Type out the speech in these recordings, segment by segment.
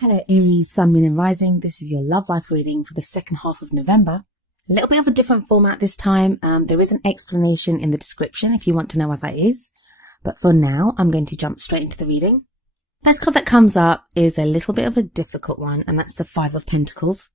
Hello Aries, Sun, Moon and Rising. This is your love life reading for the second half of November. A little bit of a different format this time. There is an explanation in the description if you want to know what that is. But for now, I'm going to jump straight into the reading. First card that comes up is a little bit of a difficult one, and that's the Five of Pentacles.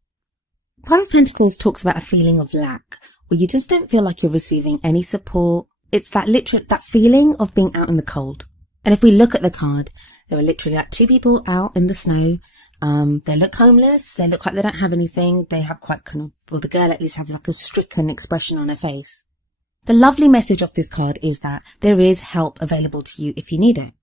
Five of Pentacles talks about a feeling of lack, where you just don't feel like you're receiving any support. It's that feeling of being out in the cold. And if we look at the card, there are literally like two people out in the snow. They look homeless. They look like they don't have anything. They have the girl at least has like a stricken expression on her face. The lovely message of this card is that there is help available to you if you need it.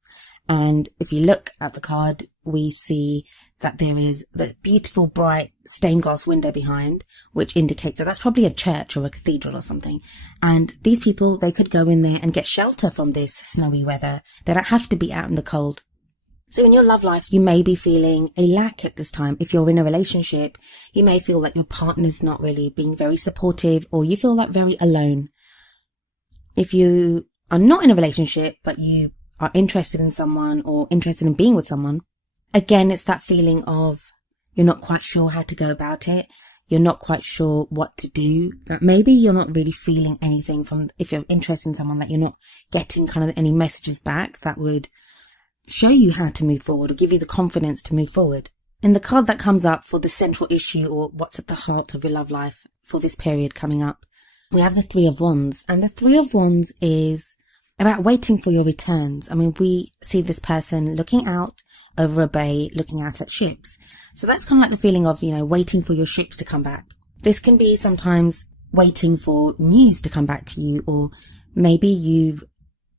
And if you look at the card, we see that there is the beautiful, bright stained glass window behind, which indicates that that's probably a church or a cathedral or something. And these people, they could go in there and get shelter from this snowy weather. They don't have to be out in the cold. So in your love life, you may be feeling a lack at this time. If you're in a relationship, you may feel that your partner's not really being very supportive, or you feel like very alone. If you are not in a relationship, but you are interested in someone or interested in being with someone, again, it's that feeling of you're not quite sure how to go about it. You're not quite sure what to do. That maybe you're not really feeling anything from, if you're interested in someone, that you're not getting kind of any messages back that would show you how to move forward or give you the confidence to move forward. And the card that comes up for the central issue, or what's at the heart of your love life for this period coming up, we have the Three of Wands. And the Three of Wands is about waiting for your returns. I mean, we see this person looking out over a bay, looking out at ships. So that's kind of like the feeling of, waiting for your ships to come back. This can be sometimes waiting for news to come back to you, or maybe you've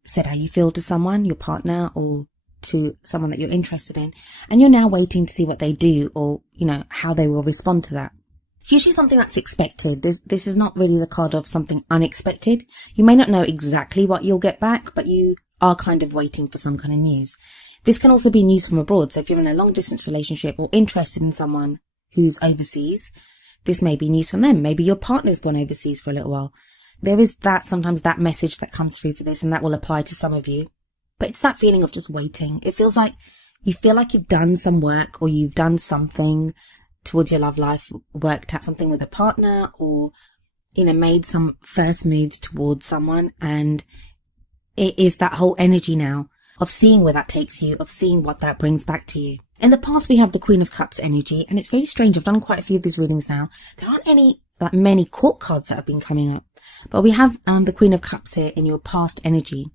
said how you feel to someone, your partner, or to someone that you're interested in, and you're now waiting to see what they do, or, how they will respond to that. It's usually something that's expected. This is not really the card of something unexpected. You may not know exactly what you'll get back, but you are kind of waiting for some kind of news. This can also be news from abroad. So if you're in a long distance relationship or interested in someone who's overseas, this may be news from them. Maybe your partner's gone overseas for a little while. There is sometimes that message that comes through for this, and that will apply to some of you. But it's that feeling of just waiting. It feels like you feel like you've done some work, or you've done something towards your love life, worked at something with a partner, or, made some first moves towards someone. And it is that whole energy now of seeing where that takes you, of seeing what that brings back to you. In the past, we have the Queen of Cups energy, and it's very strange. I've done quite a few of these readings now. There aren't many court cards that have been coming up, but we have the Queen of Cups here in your past energy.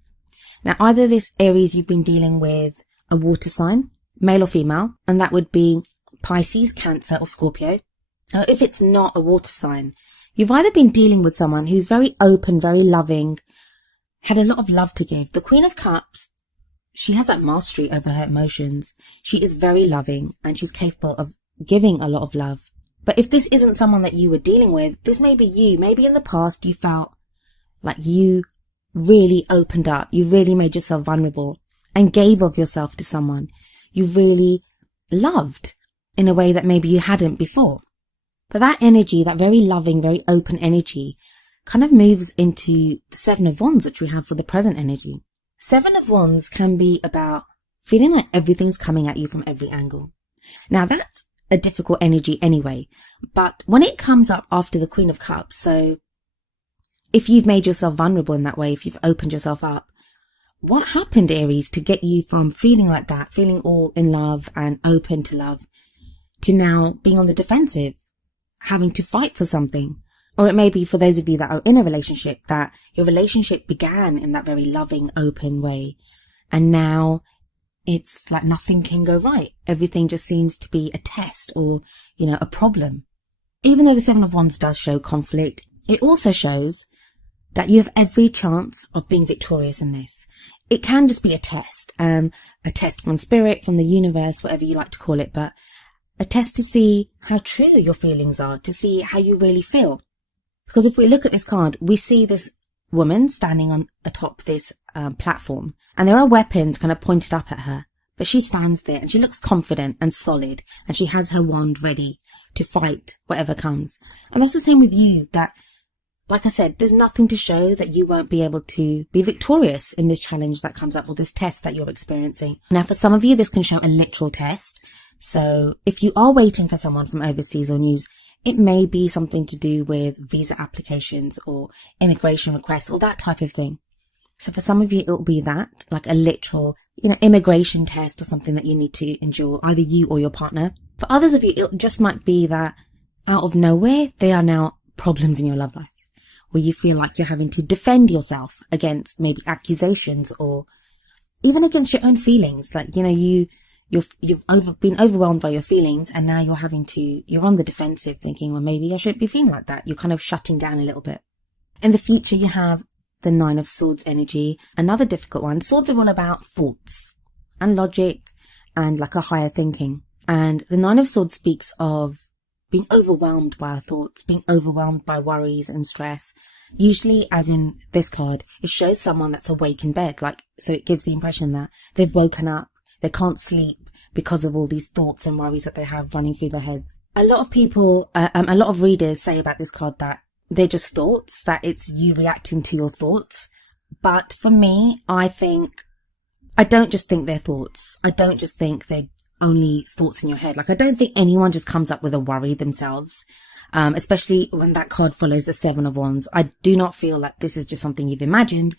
Now, either this Aries, you've been dealing with a water sign, male or female, and that would be Pisces, Cancer or Scorpio. Now, if it's not a water sign, you've either been dealing with someone who's very open, very loving, had a lot of love to give. The Queen of Cups, she has that mastery over her emotions. She is very loving, and she's capable of giving a lot of love. But if this isn't someone that you were dealing with, this may be you. Maybe in the past you felt like you really opened up. You really made yourself vulnerable and gave of yourself to someone you really loved in a way that maybe you hadn't before. But that energy, that very loving, very open energy, kind of moves into the Seven of Wands, which we have for the present energy. Seven of Wands can be about feeling like everything's coming at you from every angle. Now, that's a difficult energy anyway, but when it comes up after the Queen of Cups, so if you've made yourself vulnerable in that way, if you've opened yourself up, what happened, Aries, to get you from feeling like that, feeling all in love and open to love, to now being on the defensive, having to fight for something? Or it may be for those of you that are in a relationship, that your relationship began in that very loving, open way, and now it's like nothing can go right. Everything just seems to be a test or, a problem. Even though the Seven of Wands does show conflict, it also shows that you have every chance of being victorious in this. It can just be a test from spirit, from the universe, whatever you like to call it, but a test to see how true your feelings are, to see how you really feel. Because if we look at this card, we see this woman standing on atop this platform, and there are weapons kind of pointed up at her, but she stands there and she looks confident and solid, and she has her wand ready to fight whatever comes. And that's the same with you, that, like I said, there's nothing to show that you won't be able to be victorious in this challenge that comes up, or this test that you're experiencing. Now, for some of you, this can show a literal test. So if you are waiting for someone from overseas or news, it may be something to do with visa applications or immigration requests or that type of thing. So for some of you, it'll be that, like a literal, immigration test or something that you need to endure, either you or your partner. For others of you, it just might be that out of nowhere, there are now problems in your love life where you feel like you're having to defend yourself against maybe accusations or even against your own feelings. Like, you've been overwhelmed by your feelings, and now you're on the defensive thinking, well, maybe I shouldn't be feeling like that. You're kind of shutting down a little bit. In the future, you have the Nine of Swords energy, another difficult one. Swords are all about thoughts and logic and like a higher thinking. And the Nine of Swords speaks of being overwhelmed by our thoughts, being overwhelmed by worries and stress. Usually, as in this card, it shows someone that's awake in bed. So it gives the impression that they've woken up, they can't sleep because of all these thoughts and worries that they have running through their heads. A lot of people, a lot of readers say about this card that they're just thoughts, that it's you reacting to your thoughts. But for me, I don't just think they're thoughts. I don't just think they're only thoughts in your head. I don't think anyone just comes up with a worry themselves, especially when that card follows the Seven of Wands. I do not feel like this is just something you've imagined.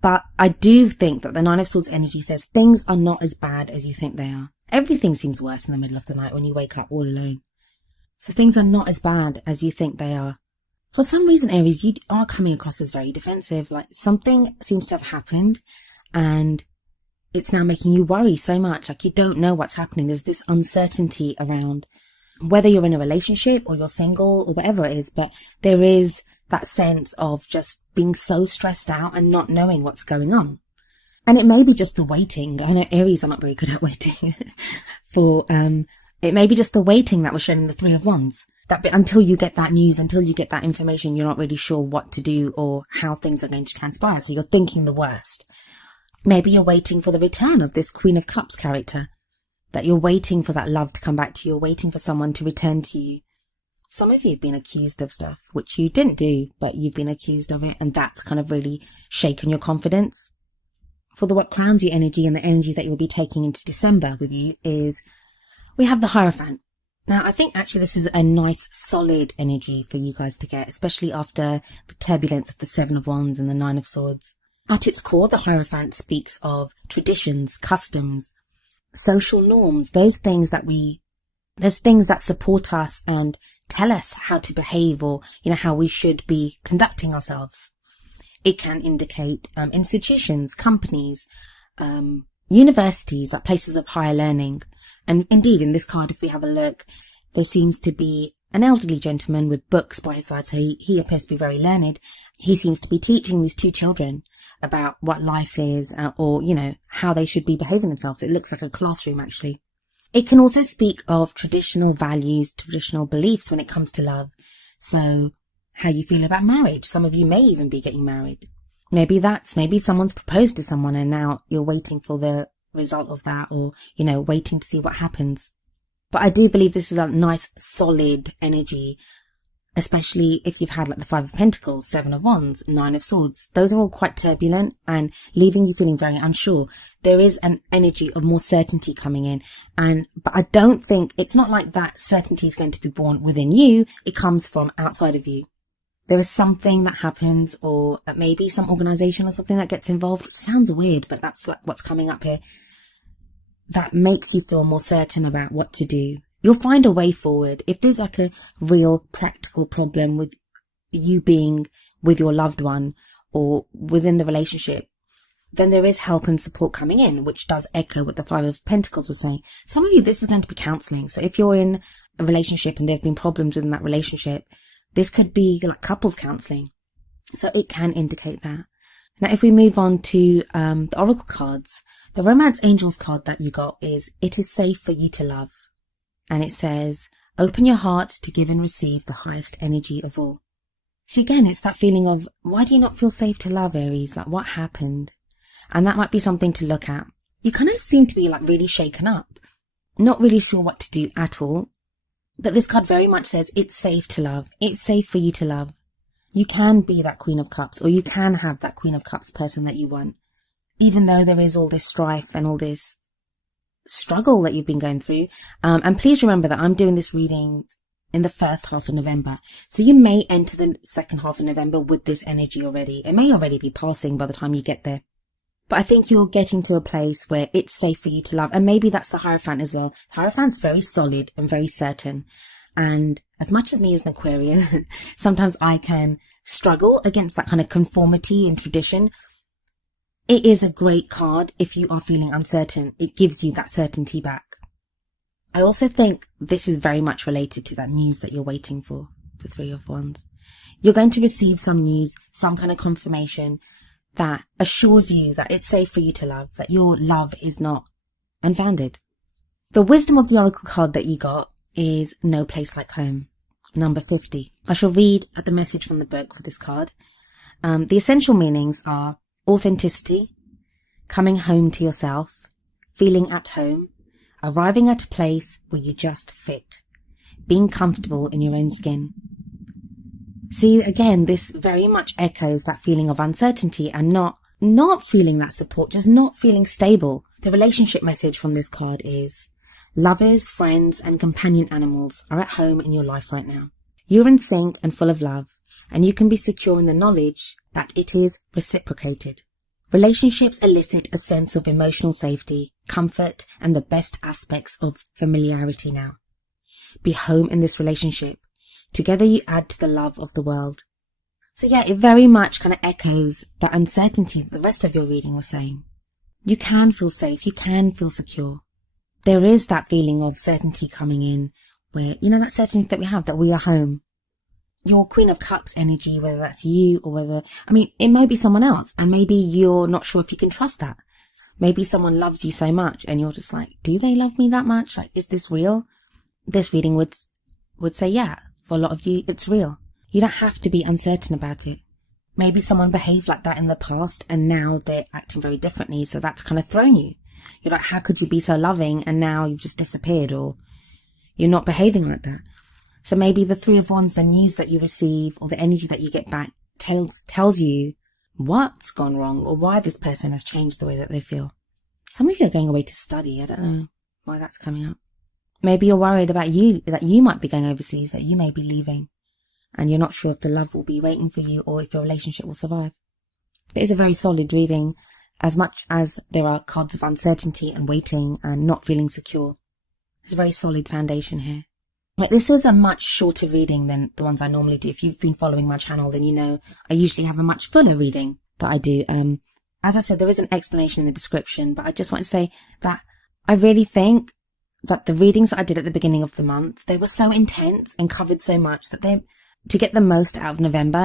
But I do think that the Nine of Swords energy says things are not as bad as you think they are. Everything seems worse in the middle of the night when you wake up all alone. So things are not as bad as you think they are. For some reason, Aries, you are coming across as very defensive. Like something seems to have happened and it's now making you worry so much. Like you don't know what's happening. There's this uncertainty around whether you're in a relationship or you're single or whatever it is. But there is that sense of just being so stressed out and not knowing what's going on. And it may be just the waiting. I know Aries are not very good at waiting. It may be just the waiting that was shown in the Three of Wands. That until you get that news, until you get that information, you're not really sure what to do or how things are going to transpire. So you're thinking the worst. Maybe you're waiting for the return of this Queen of Cups character. That you're waiting for that love to come back to you. You're waiting for someone to return to you. Some of you have been accused of stuff, which you didn't do, but you've been accused of it. And that's kind of really shaken your confidence. For the what crowns you energy and the energy that you'll be taking into December with you is we have the Hierophant. Now, I think actually this is a nice solid energy for you guys to get, especially after the turbulence of the Seven of Wands and the Nine of Swords. At its core, the Hierophant speaks of traditions, customs, social norms, those things that support us and tell us how to behave or, how we should be conducting ourselves. It can indicate institutions, companies, universities, like places of higher learning. And indeed, in this card, if we have a look, there seems to be an elderly gentleman with books by his side. So he appears to be very learned. He seems to be teaching these two children about what life is or, how they should be behaving themselves. It looks like a classroom, actually. It can also speak of traditional values, traditional beliefs when it comes to love. So how you feel about marriage. Some of you may even be getting married. Maybe someone's proposed to someone and now you're waiting for the result of that or, waiting to see what happens. But I do believe this is a nice solid energy, especially if you've had like the Five of Pentacles, Seven of Wands, Nine of Swords. Those are all quite turbulent and leaving you feeling very unsure. There is an energy of more certainty coming in. But I don't think, it's not like that certainty is going to be born within you. It comes from outside of you. There is something that happens or maybe some organization or something that gets involved, which sounds weird, but that's like what's coming up here. That makes you feel more certain about what to do. You'll find a way forward. If there's like a real practical problem with you being with your loved one or within the relationship, then there is help and support coming in, which does echo what the Five of Pentacles was saying. Some of you, this is going to be counseling. So if you're in a relationship and there have been problems within that relationship, this could be like couples counseling. So it can indicate that. Now, if we move on to the Oracle cards, the Romance Angels card that you got is, it is safe for you to love. And it says, open your heart to give and receive the highest energy of all. So again, it's that feeling of, why do you not feel safe to love, Aries? Like, what happened? And that might be something to look at. You kind of seem to be like really shaken up. Not really sure what to do at all. But this card very much says it's safe to love. It's safe for you to love. You can be that Queen of Cups, or you can have that Queen of Cups person that you want. Even though there is all this strife and all this struggle that you've been going through. And please remember that I'm doing this reading in the first half of November. So you may enter the second half of November with this energy already. It may already be passing by the time you get there. But I think you're getting to a place where it's safe for you to love. And maybe that's the Hierophant as well. The Hierophant's very solid and very certain. And as much as me as an Aquarian, sometimes I can struggle against that kind of conformity and tradition. It is a great card if you are feeling uncertain. It gives you that certainty back. I also think this is very much related to that news that you're waiting for, the Three of Wands. You're going to receive some news, some kind of confirmation that assures you that it's safe for you to love, that your love is not unfounded. The wisdom of the oracle card that you got is No Place Like Home, number 50. I shall read the message from the book for this card. The essential meanings are authenticity, coming home to yourself, feeling at home, arriving at a place where you just fit, being comfortable in your own skin. See, again, this very much echoes that feeling of uncertainty and not feeling that support, just not feeling stable. The relationship message from this card is lovers, friends, and companion animals are at home in your life right now. You're in sync and full of love, and you can be secure in the knowledge that it is reciprocated. Relationships elicit a sense of emotional safety, comfort, and the best aspects of familiarity now. Be home in this relationship. Together you add to the love of the world. So yeah, it very much kind of echoes that uncertainty that the rest of your reading was saying. You can feel safe. You can feel secure. There is that feeling of certainty coming in where, that certainty that we have, that we are home. Your Queen of Cups energy, whether that's you or it might be someone else, and maybe you're not sure if you can trust that. Maybe someone loves you so much and you're just like, do they love me that much? Like, is this real? This reading would say, yeah, for a lot of you, it's real. You don't have to be uncertain about it. Maybe someone behaved like that in the past and now they're acting very differently. So that's kind of thrown you. You're like, how could you be so loving and now you've just disappeared, or you're not behaving like that? So maybe the Three of Wands, the news that you receive or the energy that you get back tells you what's gone wrong or why this person has changed the way that they feel. Some of you are going away to study. I don't know why that's coming up. Maybe you're worried about that you might be going overseas, that you may be leaving, and you're not sure if the love will be waiting for you or if your relationship will survive. But it's a very solid reading, as much as there are cards of uncertainty and waiting and not feeling secure. There's a very solid foundation here. But this was a much shorter reading than the ones I normally do. If you've been following my channel, then you know I usually have a much fuller reading that I do. As I said, there is an explanation in the description, but I just want to say that I really think that the readings that I did at the beginning of the month, they were so intense and covered so much that to get the most out of November,